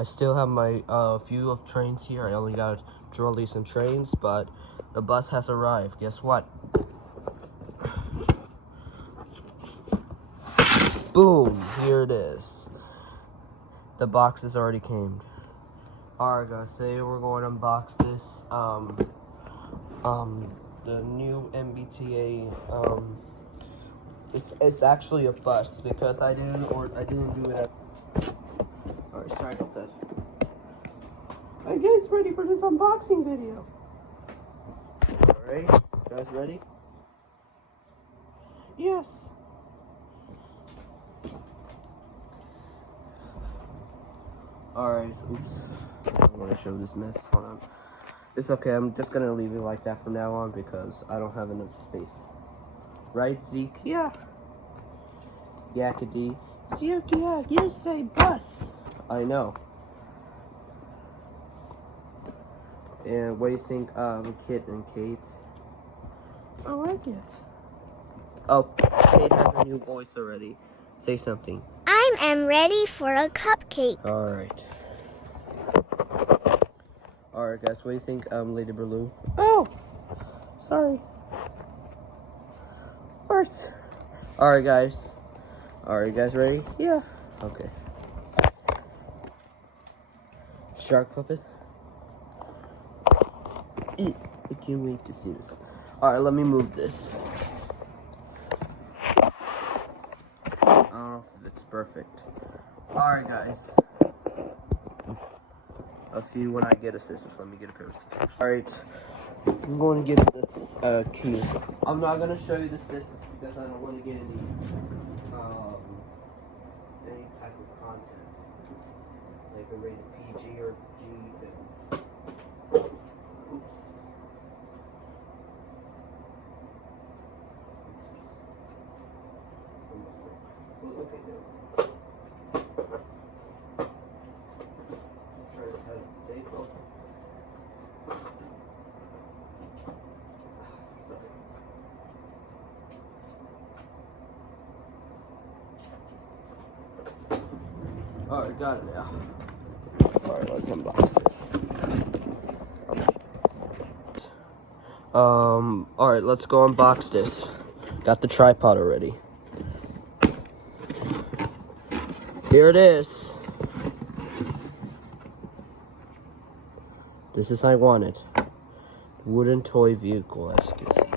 I still have my few of trains here. I only got trolleys and trains, but the bus has arrived. Guess what? Boom! Here it is. The boxes already came. Alright guys, today we're going to unbox this the new MBTA it's actually a bus because I didn't do it at. Alright, sorry about that. Are you guys ready for this unboxing video? Alright, guys ready? Yes. Alright, oops. I want to show this mess. Hold on. It's okay, I'm just gonna leave it like that from now on because I don't have enough space. Right, Zeke? Yeah. Yakety. Yeah, you say bus. I know. And what do you think of Kit and Kate? I like it. Oh, Kate has a new voice already. Say something. I am ready for a cupcake. Alright. Alright guys, what do you think, Lady Blue? Oh! Sorry. Hurts. Alright guys. Are you guys ready? Yeah. Okay. Shark puppet. I can't wait to see this. Alright, let me move this. I don't know if it's perfect. Alright guys. I'll see you when I get a scissors. Let me get a pair of scissors. Alright. I'm going to get this key. I'm not going to show you the scissors because I don't want to get any type of content. Like a rated PG or G film. Oops. Okay, no. Try to cut tape off. Sorry. Alright, got it now. Alright, let's unbox this. Alright, let's go unbox this. Got the tripod already. Here it is. This is I wanted. Wooden toy vehicle, as you can see here.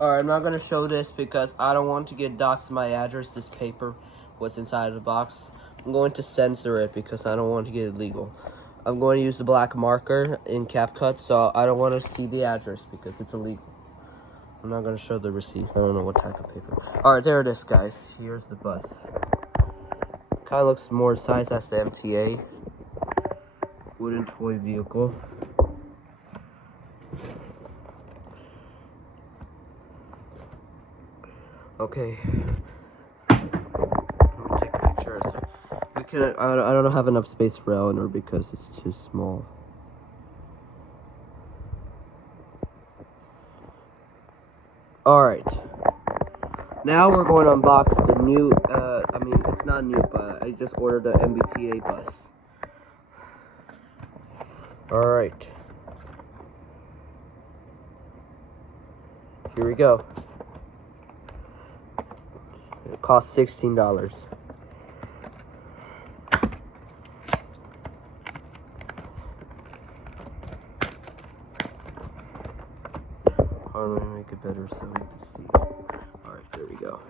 Alright, I'm not going to show this because I don't want to get doxed my address. This paper was inside of the box. I'm going to censor it because I don't want to get illegal. I'm going to use the black marker in CapCut, so I don't want to see the address because it's illegal. I'm not going to show the receipt. I don't know what type of paper. Alright, there it is, guys. Here's the bus. Kind of looks more size as the MTA. Wooden toy vehicle. Okay. Let me take pictures. I don't have enough space for Elinor because it's too small. Alright. Now we're going to unbox the new, it's not new, but I just ordered the MBTA bus. Alright. Here we go. It costs $16. Let me make it better so we can see. Alright, there we go.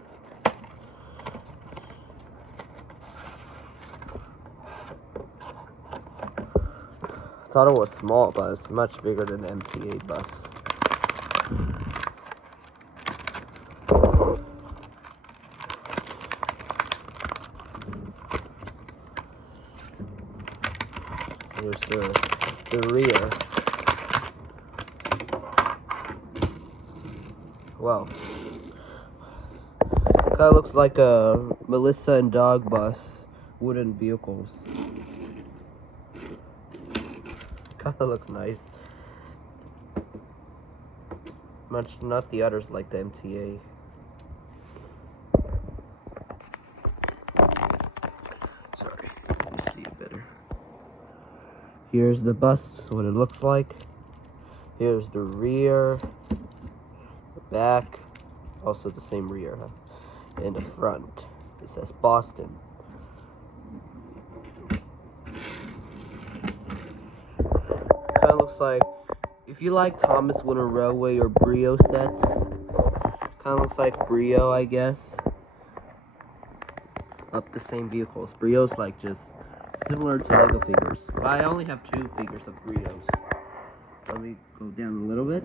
I thought it was small, but it's much bigger than the MTA bus. Here's the rear. Wow. Kind of looks like a Melissa and Dog bus. Wooden vehicles. Kind of looks nice. Much not the others like the MTA. Here's the bus, what it looks like. Here's the rear, the back, also the same rear, huh? And the front. It says Boston. Kind of looks like, if you like Thomas Winter Railway or Brio sets, kind of looks like Brio, I guess. Up the same vehicles. Brio's like just similar to Lego figures. I only have 2 figures of Brios. Let me go down a little bit.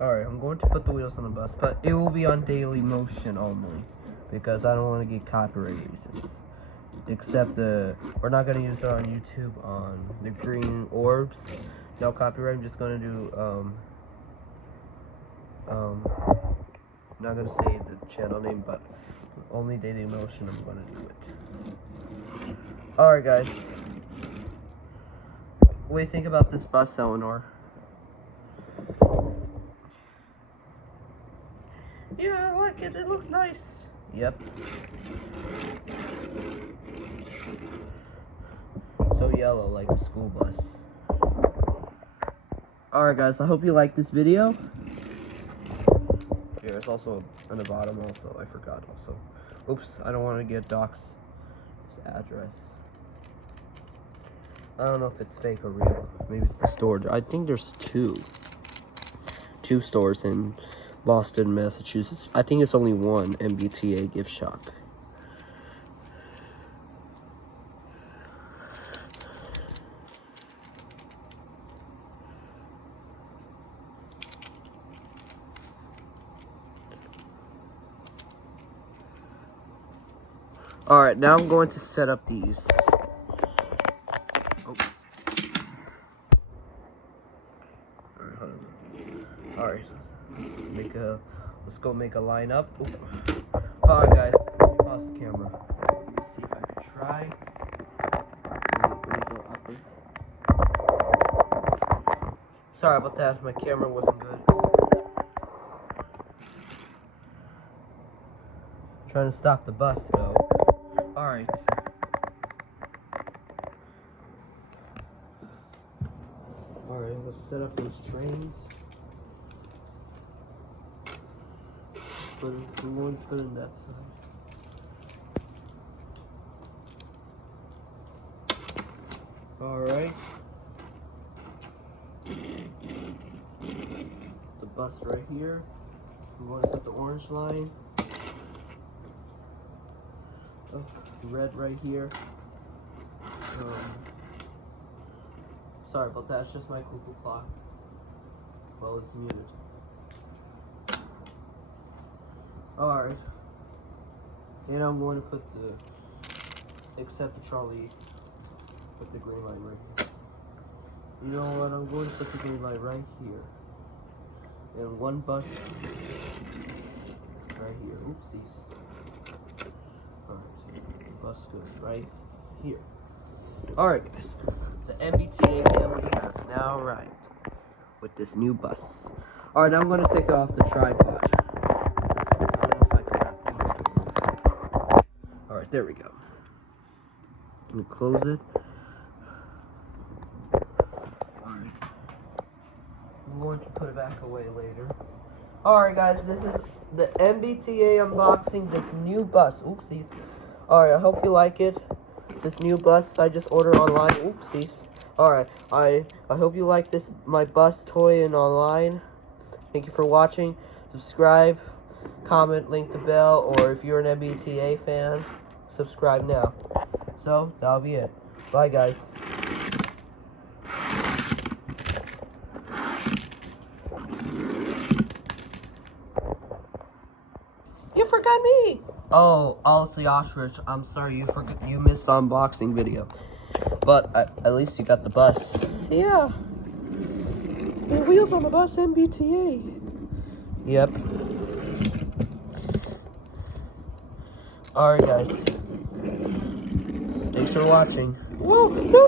Alright, I'm going to put the wheels on the bus, but it will be on daily motion only, because I don't want to get copyright reasons. Except we're not going to use it on YouTube on the green orbs. No copyright. I'm just going to do, I'm not going to say the channel name, but only daily motion I'm going to do it. Alright guys, what do you think about this bus, Elinor? Yeah, I like it. It looks nice. Yep. So yellow, like a school bus. Alright guys, I hope you liked this video. Here, there's also on the bottom also. I forgot also. Oops, I don't want to get doxed. This address. I don't know if it's fake or real. Maybe it's the store. I think there's two stores in Boston, Massachusetts. I think it's only one MBTA gift shop. Alright, now I'm going to set up these. Oh. Alright, hold on. Alright. Let's go make a line up. Alright guys, let me pause the camera. Let's see if I can try. Let me go upward. Sorry about that, my camera wasn't good. Trying to stop the bus though. Alright. Alright, let's set up those trains. I'm going to put in that side. Alright. The bus right here. I'm going to put the orange line. Oh, red right here. Sorry about that, it's just my cuckoo clock. Well, it's muted. Alright. And I'm going to put except the trolley, put the green light right here. You know what, I'm going to put the green light right here. And one bus right here. Oopsies. Alright, the bus goes right here. Alright guys, the MBTA family has now arrived with this new bus. Alright, now I'm going to take off the tripod. I don't know if I can. Alright, there we go. I'm going to close it. Alright. I'm going to put it back away later. Alright guys, this is the MBTA unboxing this new bus. Oopsies. Alright, I hope you like it. This new bus I just ordered online. Oopsies. Alright, I hope you like this, my bus toy and online. Thank you for watching. Subscribe, comment, link the bell, or if you're an MBTA fan, subscribe now. So, that'll be it. Bye guys. You forgot me! Oh, Alice the Ostrich, I'm sorry, you missed the unboxing video. But at least you got the bus. Yeah. The wheels on the bus, MBTA. Yep. Alright guys. Thanks for watching. Whoa! No!